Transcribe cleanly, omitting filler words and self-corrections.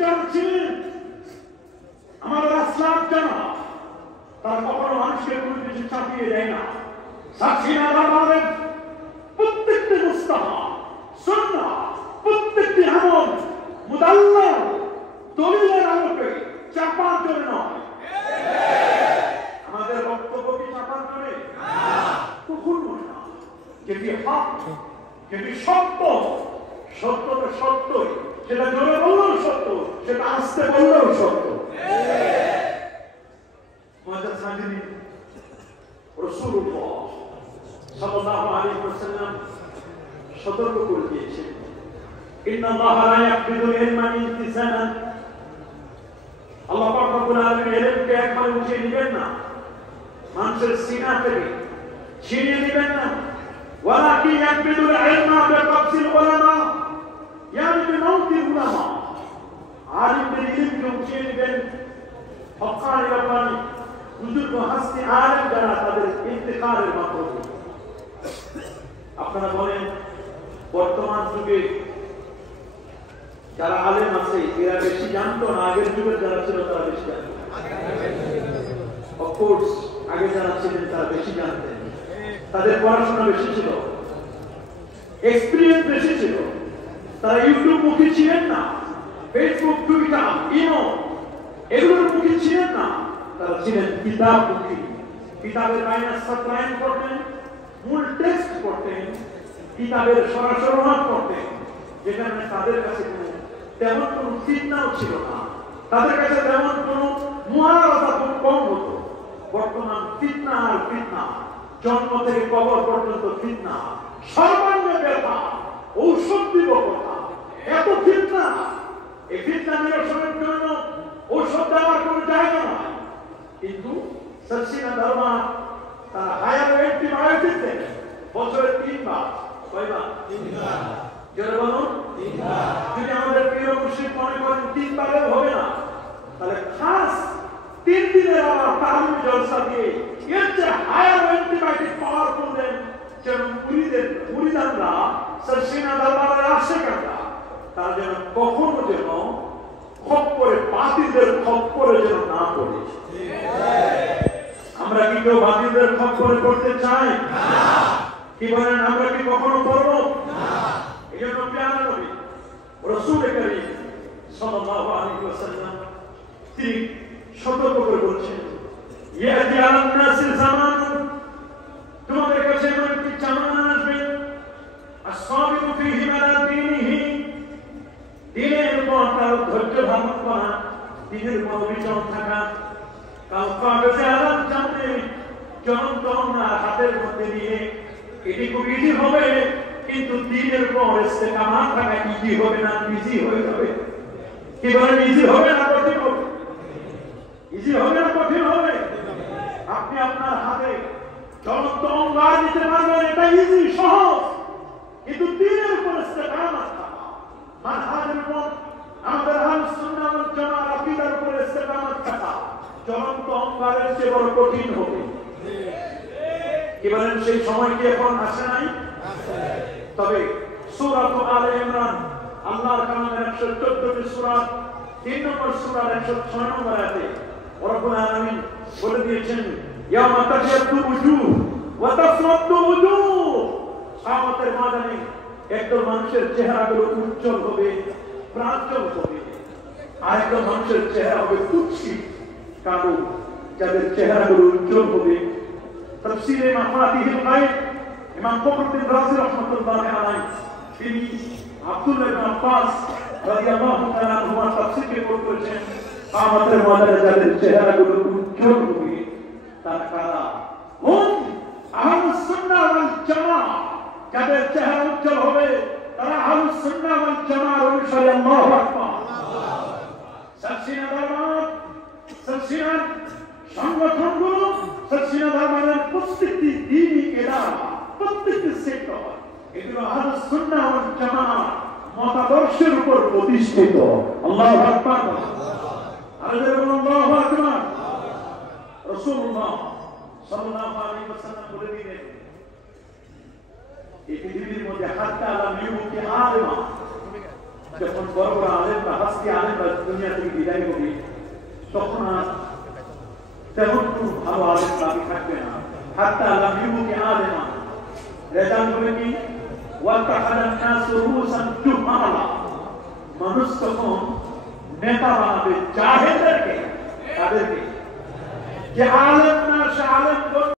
যারা ছিলেন আমাদের আসলাম যারা, তারা কখনো মানুষকে কোনো কিছু চাপিয়ে দেয় না। সাক্ষীরা আমাদের প্রত্যেকটি মুস্তাহা সুন্নাহ, প্রত্যেকটি আমল মুদাল্লাল দলিলের আলোকে চাপার জন্য নয়। আমাদের বক্তব্য কি চাপার জন্য? কখনো না। যেটি হক, যেটি সত্য, সত্য তো সত্যই, সেটা জোরে বললেও সত্য, সেটা আস্তে বললেও সত্য। রাসূলুল্লাহ সাল্লাল্লাহু আলাইহি ওয়াসাল্লাম সতর্ক করে দিয়েছেন, ইন্নাল্লাহা লা ইয়াকবিদুল ইলমা ইনতিসামান। আল্লাহ পাক রব্বুল আলামিন ইলমকে একবার উঠিয়ে দিবেন না, মানুষের সিনা থেকে ছিনিয়ে দিবেন না। ওয়ালাকিন ইয়াকবিদুল ইলমা বিকবজিল উলামা, ইয়ানি বিমাউতিল উলামা। আলিমদের ইলমকে উঠিয়ে দিবেন হক্কানি রব্বানি বুজুর্গ হাস্তি আলেম যারা, তাদের ইন্তেকালের মাধ্যমে। আপনারা বলেন বর্তমান যুগে যারা আলেম আছে এরা বেশি জানতো না আগের যুগের যারা ছিল তারা বেশি জানতো? অফকোর্স আগে যারা ছিলেন তারা বেশি জানতেন, তাদের পড়াশোনা বেশি ছিল, এক্সপিরিয়েন্স বেশি ছিল। তারা ইউটিউব মুখী ছিলেন না, ফেসবুক, টুইটার, ইমো এগুলোর মুখী ছিলেন না। তারা ছিলেন কিতাব মুখী। কিতাবের মাইনাস সত্রায়ন করতেন, মূল টেক্সট করতেন, কিতাবের সরাসরি অনুবাদ করতেন, যেখানে তাদের কাছে তেমন কোনো ফিতনাও ছিল না, তাদের কাছে তেমন কোনো মুআরাদা কম হতো। বর্তমান ফিতনা আর ফিতনা, জন্ম থেকে কবর পর্যন্ত ফিতনা, সর্বাঙ্গে ব্যথা, ঔষধ দিব কথা, এত ফিতনা। এই ফিতনা নিরসনের জন্য ঔষধ দেওয়ার কোনো জায়গা নয়। কিন্তু সার্সিনা ধর্মা তারা হায়ার অ্যান্টিবায়োটিক দেন বছরে 3 বার। কয়বার? 3 বার। যারা বলুন 3 বার। যদি আমাদের প্রিয় মুশরিক মনে করেন 3 বারেও হবে না, তাহলে খাস 3 দিনের আবার তাহমিদ জলসা দিয়ে এর যে হায়ার অ্যান্টিবায়োটিক পাওয়ারফুল দেন, যেন মুরিদানরা সার্সিনা দরবারের আশেকারা তারা যেন কখনো যেন খপ্পরে বাতিলদের খপ্পরে যেন না পড়ে। আমরা কি কেউ বাতিলদের খপ্পরে পড়তে চাই? কি বলেন, আমরা কি কখনো পড়ব না? এই জন্য প্রিয় নবী রাসূল করিম সাল্লাল্লাহু আলাইহি ওয়াসাল্লাম তিনি সতর্ক করে বলছেন, ইয়াতি আলান নাসিল জামান, তোমাদের কাছে এমন একটি জামানা আসবে আসসাবিরু ফীহি আলা দীনিহি, দিনের উপর তার ধৈর্য ধারণ করা, দিনের উপর অবিচল থাকা। কাল কাগজে আলাম জানতে জনগণরা হাতের মধ্যে নিয়ে এটি খুব ইজি হবে, কিন্তু দিনের উপর ইস্তেকামাত থাকা ইজি হবে না, ইজি হয়ে যাবে। কি বলেন, ইজি হবে না কঠিন হবে? ইজি হবে না কঠিন হবে? আপনি আপনার হাতে জ্বলন্ত অঙ্গার নিতে পারবেন, এটা ইজি সহজ। কিন্তু দিনের উপর ইস্তেকামাত থাকা, মানহাজের উপর আমাদের আহলুস সুন্নাহ ওয়াল জামাআর আকীদার উপর ইস্তেকামাত থাকা জ্বলন্ত অঙ্গারের চেয়ে বড় কঠিন হবে। কি বলেন, সেই সময় কি এখন আসে নাই? তবে সূরা আলে ইমরান, আল্লাহর কালামের 114টি সূরা, 3 নম্বর সূরার 106 নম্বর আয়াতে রব্বুল আলামিন বলে দিয়েছেন, ইয়ামা তাশাদ্দু উজুহ ওয়া তাসওয়াদ্দু উজুহ। কিয়ামতের ময়দানে একদল মানুষের চেহারাগুলো উজ্জ্বল হবে, প্রাঞ্জল হবে, আর একদল মানুষের চেহারা হবে কুৎসিত, কালো, যাদের চেহারাগুলো উজ্জ্বল হবে। তাফসীরে মাফাতিহুল গায়ব ইমাম ফখরুদ্দিন রাজি রাহমাতুল্লাহি আলাইহি তিনি আব্দুল্লাহ ইবনে আব্বাস রাদিয়াল্লাহু তাআলা আনহু তাফসীরে করেছেন, কিয়ামতের ময়দানে যাদের চেহারাগুলো উজ্জ্বল হবে তারা কারা? হুম আহলুস সুন্নাহ ওয়াল জামাআহ। যাদের চেহারা উজ্জ্বল হবে তারা আহলুস সুন্নাহ ওয়াল জামাআর অনুসারী। আল্লাহু আকবার। সার্সিনা দরবার, সার্সিনা সংগঠনগুলো, সার্সিনা দরবারের প্রত্যেকটি দ্বীনি ইদারা, প্রত্যেকটি সেক্টর, এগুলো আহলুস সুন্নাহ ওয়াল জামাআহ মতাদর্শের উপর প্রতিষ্ঠিত। আল্লাহু আকবার। আল্লাহু আকবার। রাসূলুল্লাহ সাল্লাল্লাহু আলাইহি ওয়াসাল্লাম বলে দিলেন, এই পৃথিবীর মধ্যে হাত্তা আলা মিউতি আলেমা, যখন বড় বড় আলেমরা হাসতি আলেমরা দুনিয়া থেকে বিদায় হবে তখন আর তেমন কোনো ভালো আলেম বাকি থাকবে না হাত্তা লামিউকে আলেমা রেজাল্ট হবে কি ওয়াতাহাদান নাসু রুসান জুহালা মানুষ তখন নেতা বানাবে জাহেলদেরকে তাদেরকে যে আলেম না সে আলেম